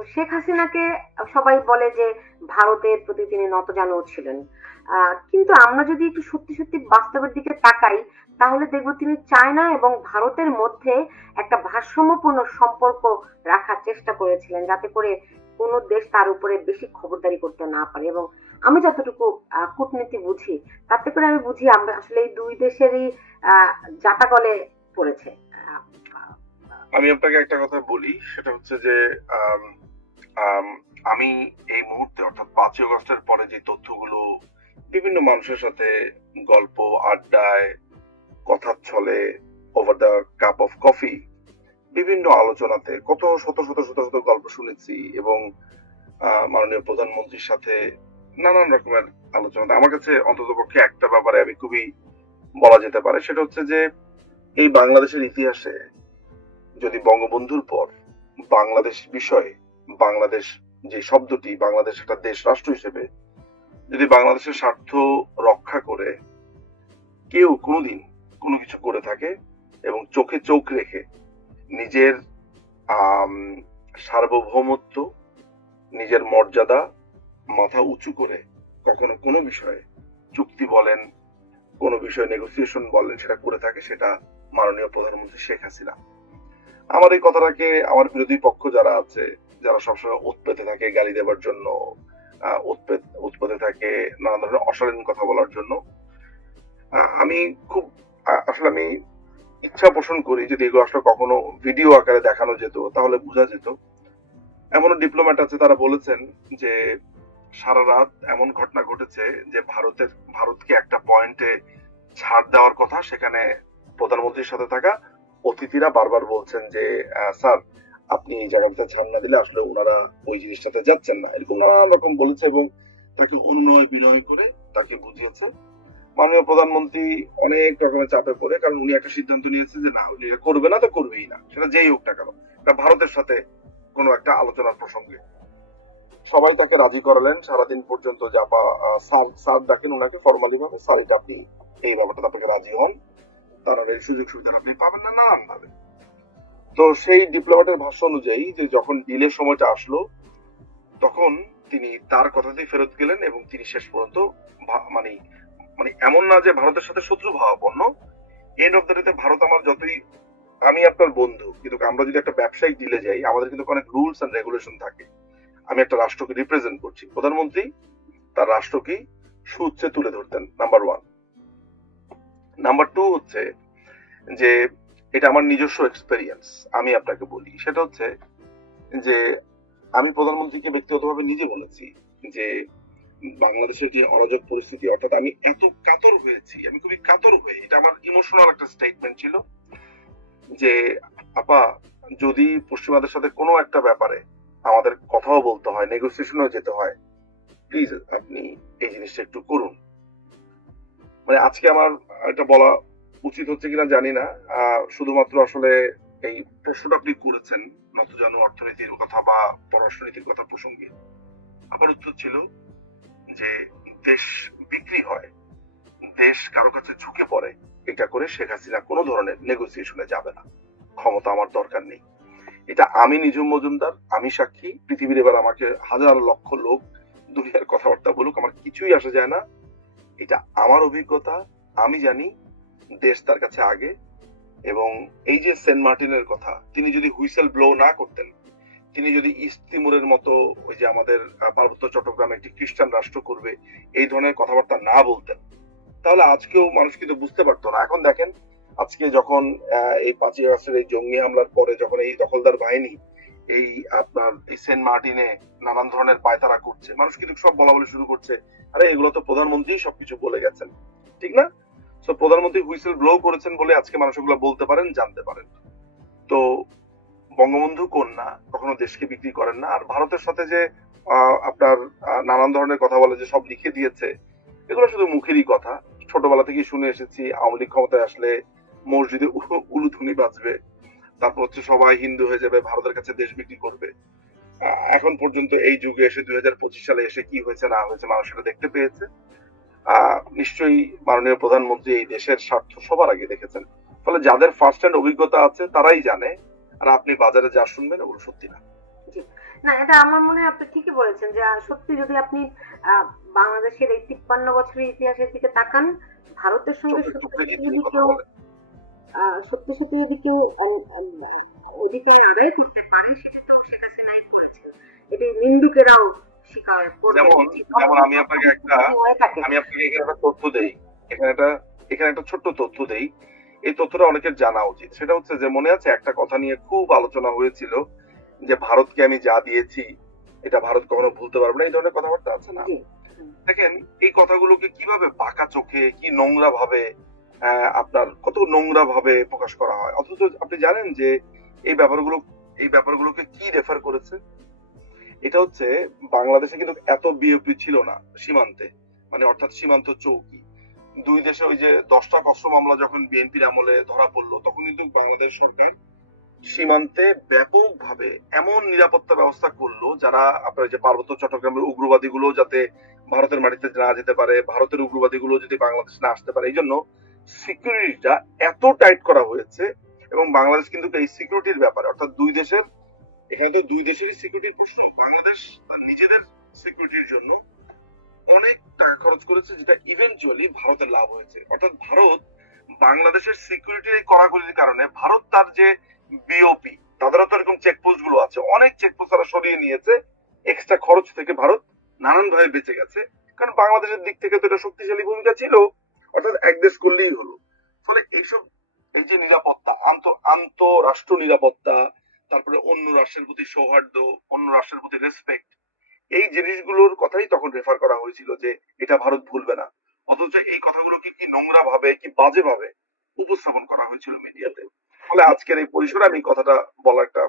তো শেখ হাসিনাকে সবাই বলে যে ভারতের প্রতি তিনি নতজানু ছিলেন। কিন্তু আমরা যদি একটু সত্যি সত্যি বাস্তবের দিকে তাকাই, তাহলে দেখব তিনি চায়না এবং ভারতের মধ্যে একটা ভারসাম্যপূর্ণ সম্পর্ক রাখার চেষ্টা করেছিলেন, যাতে করে কোনো দেশ তার উপরে বেশি খবরদারি করতে না পারে। এবং আমি যতটুকু কূটনীতি বুঝি, তাতে করে আমি বুঝি আমরা আসলে এই দুই দেশেরই জাতাকলে পড়েছে। আমি আপনাকে একটা কথা বলি, সেটা হচ্ছে যে আম, এই মুহূর্তে অর্থাৎ পাঁচই অগস্টের পরে যে তথ্যগুলো বিভিন্ন মানুষের সাথে গল্প আড্ডায় কথার ছলে over the cup of coffee বিভিন্ন আলোচনাতে কত শত শত শত শত গল্প শুনেছি এবং মাননীয় প্রধানমন্ত্রীর সাথে নানান রকমের আলোচনা আমার কাছে অন্ততপক্ষে একটা ব্যাপারে আমি খুবই বলা যেতে পারে সেটা হচ্ছে যে এই বাংলাদেশের ইতিহাসে যদি বঙ্গবন্ধুর পর বাংলাদেশ বিষয়ে বাংলাদেশ, যে শব্দটি বাংলাদেশ একটা দেশ রাষ্ট্র হিসেবে, যদি বাংলাদেশের স্বার্থ রক্ষা করে, কেউ কোনোদিন কোনো কিছু করে থাকে এবং চোখে চোখ রেখে নিজের সার্বভৌমত্ব, নিজের মর্যাদা মাথা উঁচু করে কখনো কোনো বিষয়ে চুক্তি বলেন, কোনো বিষয়ে নেগোসিয়েশন বলেন, সেটা করে থাকে, সেটা মাননীয় প্রধানমন্ত্রী শেখ হাসিনা। আমার এই কথাটাকে আমার বিরোধী পক্ষ যারা আছে যারা সবসময় উৎপেতে থাকে গালি দেওয়ার জন্য উৎপেত, উৎপেতে থাকে নানা ধরনের অশালীন কথা বলার জন্য আমি খুব আসলে আমি ইচ্ছা পোষণ করি যদি এগুলো আসলে কখনো ভিডিও আকারে দেখানো যেত, তাহলে বোঝা যেত। এমন ডিপ্লোম্যাট আছে, তারা বলেছেন যে সারা রাত এমন ঘটনা ঘটেছে যে ভারতের, ভারতকে একটা পয়েন্টে ছাড় দেওয়ার কথা সেখানে প্রধানমন্ত্রীর সাথে থাকা অতিথিরা বারবার বলছেন যে স্যার আপনি এই জায়গাটাতে ছাড় না দিলে আসলে ওনারা ওই জিনিসটাতে যাচ্ছেন না। এরকম নানান রকম বলেছে এবং তাকে অনুনয় বিনয় করে তাকে বুঝিয়েছে। মাননীয় প্রধানমন্ত্রী অনেক রকমের চাপে পড়ে, কারণ উনি একটা সিদ্ধান্ত নিয়েছে যে না, উনি করবে না তো করবেই না। সেটা যেই হোক না কেন, এটা ভারতের সাথে কোনো একটা আলোচনার প্রসঙ্গে। সবাই তাকে রাজি করালেন, সারাদিন পর্যন্ত জাপা স্যার স্যার ডাকেন ওনাকে ফর্মালি ভাবে স্যার আপনি এই ব্যাপারটা আপনাকে রাজি হন। তারা এই সুযোগ সুবিধা আপনি পাবেন না নানান ভাবে তো সেই ডিপ্লোম্যাটের ভাষ্য অনুযায়ী যে যখন ডিলের সময়টা আসলো, তখন তিনি তার কথাতেই ফেরত গেলেন এবং তিনি শেষ পর্যন্ত মানে মানে এমন না যে ভারতের সাথে শত্রু ভাবাপন্ন এন্ড অফ দ্য ভারত আমার যতই, আমি আপনার বন্ধু, কিন্তু আমরা যদি একটা ব্যবসায়িক ডিলে যাই, আমাদের কিন্তু অনেক রুলস এন্ড রেগুলেশন থাকে। আমি একটা রাষ্ট্রকে রিপ্রেজেন্ট করছি। প্রধানমন্ত্রী তার রাষ্ট্রকে সুচ্ছে তুলে ধরতেন নাম্বার ওয়ান নাম্বার টু হচ্ছে যে এটা আমার নিজস্ব এক্সপেরিয়েন্স আমি আপনাকে বলি। সেটা হচ্ছে যে আমি প্রধানমন্ত্রীকে ব্যক্তিগতভাবে নিজে বলেছি যে বাংলাদেশের যে অরাজক পরিস্থিতি, অর্থাৎ আমি এত কাতর হয়েছি, আমি খুবই কাতর হয়ে, এটা আমার ইমোশনাল একটা স্টেটমেন্ট ছিল যে, আপা, যদি পশ্চিমাদের সাথে কোনো একটা ব্যাপারে আমাদের কথাও বলতে হয় নেগোসিয়েশনেও যেতে হয় প্লিজ আপনি এই জিনিসটা একটু করুন। মানে আজকে আমার এটা বলা উচিত হচ্ছে কিনা জানি না। শুধুমাত্র আসলে এই প্রশ্নটা আপনি করেছেন, নতজানু অর্থনীতির কথা বা পররাষ্ট্রনীতির কথা প্রসঙ্গে। আবার উত্তর ছিল যে দেশ বিক্রি হয়, দেশ কারও কাছে ঝুঁকে পড়ে, এটা করে শেখ হাসিনা কোনো ধরনের নেগোসিয়েশনে যাবে না। ক্ষমতা আমার দরকার নেই। এটা আমি নিজুম মজুমদার, আমি সাক্ষী, পৃথিবীর এবার আমাকে হাজার লক্ষ লোক দুনিয়ার কথাবার্তা বলুক, আমার কিছুই আসা যায় না। এটা আমার অভিজ্ঞতা, আমি জানি দেশ তার কাছে আগে এবং এই যে সেন্ট মার্টিনের কথা, তিনি যদি হুইসেল ব্লো না করতেন, তিনি যদি ইস্ট তিমুরের মতো ওই যে আমাদের পার্বত্য চট্টগ্রামে একটি খ্রিস্টান রাষ্ট্র করবে, এই ধরনের কথাবার্তা না বলতেন, তাহলে আজকেও মানুষ কিন্তু বুঝতে পারতো না। এখন দেখেন, আজকে যখন এই পাঁচই আগস্টের এই জঙ্গি হামলার পরে যখন এই দখলদার বাহিনী এই আপনার এই সেন্ট মার্টিনে নানান ধরনের পায়তারা করছে, মানুষ কিন্তু সব বলা বলে শুরু করছে, আরে, এগুলো তো প্রধানমন্ত্রী সবকিছু বলে গেছেন। ঠিক না? তো প্রধানমন্ত্রী হুইসেল ব্লো করেছেন বলে আজকে মানুষগুলো বলতে পারেন, জানতে পারেন। তো, বঙ্গবন্ধু কন্যা, কখনো দেশকে বিক্রি করেন না। আর ভারতের সাথে যে আপনার নানান ধরনের কথা বলে যে সব লিখে দিয়েছে, এগুলো শুধু মুখেরই কথা। ছোটবেলা থেকেই শুনে এসেছি, আওয়ামী লীগ ক্ষমতায় আসলে মসজিদে উ- উলুধ্বনি বাজবে। তারপর হচ্ছে সবাই হিন্দু হয়ে যাবে, ভারতের কাছে দেশ বিক্রি করবে। এখন পর্যন্ত এই যুগে এসে দুই হাজার পঁচিশ সালে এসে কি হয়েছে, না হয়েছে, মানুষ সেটা দেখতে পেয়েছে। নিশ্চয়ই মাননীয় প্রধানমন্ত্রী এই দেশের স্বার্থ সবার আগে দেখেছেন। ফলে যাদের ফার্স্ট হ্যান্ড অভিজ্ঞতা আছে তারাই জানে আর আপনি বাজারে যা শুনবেন ওগুলো সত্যি না। না এটা আমার মনে হয় আপনি ঠিকই বলেছেন যে সত্যি যদি আপনি বাংলাদেশের এই তিপ্পান্ন বছরের ইতিহাসের দিকে তাকান ভারতের সঙ্গে সত্যি সত্যি যদি কেউ আহ, সত্যি সত্যি যদি কেউ আম- আম- অধিকার আদায় করতে পারে সেটা তো শেখ হাসিনাই করেছেন। এটি নিন্দুকেরাও যেমন যেমন আমি আপনাকে একটা আমি আপনাকে এখানে একটা তথ্য দেই। এখানে একটা এখানে একটা ছোট্ট তথ্য দেই। এই তথ্যটা অনেকের জানা উচিত। সেটা হচ্ছে যে মনে আছে একটা কথা নিয়ে খুব আলোচনা হয়েছিল যে ভারতকে আমি যা দিয়েছি এটা ভারত কখনো ভুলতে পারবে না এই ধরনের কথাবার্তা আছে না? দেখেন এই কথাগুলোকে কীভাবে বাঁকা চোখে কি নোংরা ভাবে আহ, আপনার কত নোংরা ভাবে প্রকাশ করা হয়? অথচ আপনি জানেন যে এই ব্যাপারগুলো এই ব্যাপারগুলোকে কি রেফার করেছে? এটা হচ্ছে বাংলাদেশে কিন্তু এত বিওপি ছিল না সীমান্তে মানে অর্থাৎ সীমান্ত চৌকি। দুই দেশে ওই যে দশটা কষ্ট মামলা যখন বিএনপির আমলে ধরা পড়ল, তখন কিন্তু বাংলাদেশ সরকার সীমান্তে ব্যাপকভাবে এমন নিরাপত্তা ব্যবস্থা করল যারা আপনার যে পার্বত্য চট্টগ্রামের উগ্রবাদীগুলো যাতে ভারতের মাটিতে না যেতে পারে, ভারতের উগ্রবাদীগুলো যদি বাংলাদেশ না আসতে পারে। এই জন্য সিকিউরিটিটা এত টাইট করা হয়েছে এবং বাংলাদেশ কিন্তু এই সিকিউরিটির ব্যাপারে, অর্থাৎ দুই দেশের এখানে তো দুই দেশেরই সিকিউরিটির প্রশ্ন। বাংলাদেশ তার নিজেদের সিকিউরিটির জন্য অনেক টাকা খরচ করেছে, যেটা ইভেনচুয়ালি ভারতের লাভ হয়েছে। অর্থাৎ ভারত বাংলাদেশের সিকিউরিটির এই কড়াকড়ির কারণে ভারত তার যে বিওপি তাদেরও তো এরকম চেকপোস্টগুলো আছে, অনেক চেকপোস্ট তারা সরিয়ে নিয়েছে। এক্সট্রা খরচ থেকে ভারত নানান ভাবে বেঁচে গেছে। কারণ বাংলাদেশের দিক থেকে তো এটা শক্তিশালী ভূমিকা ছিল, অর্থাৎ এক দেশ করলেই হলো। ফলে এইসব এই যে নিরাপত্তা, আন্ত আন্তরাষ্ট্র নিরাপত্তা তারপরে অন্য রাষ্ট্রের প্রতি সৌহার্দ্য, অন্য রাষ্ট্রের প্রতি রেসপেক্ট এই জিনিসগুলোর কথাই তখন রেফার করা হয়েছিল যে এটা ভারত ভুলবে না। অথচ এই কথাগুলোকে কি নোংরা ভাবে কি বাজে ভাবে উপস্থাপন করা হয়েছিল মিডিয়াতে ফলে আজকের এই পরিসরে আমি কথাটা বলার একটা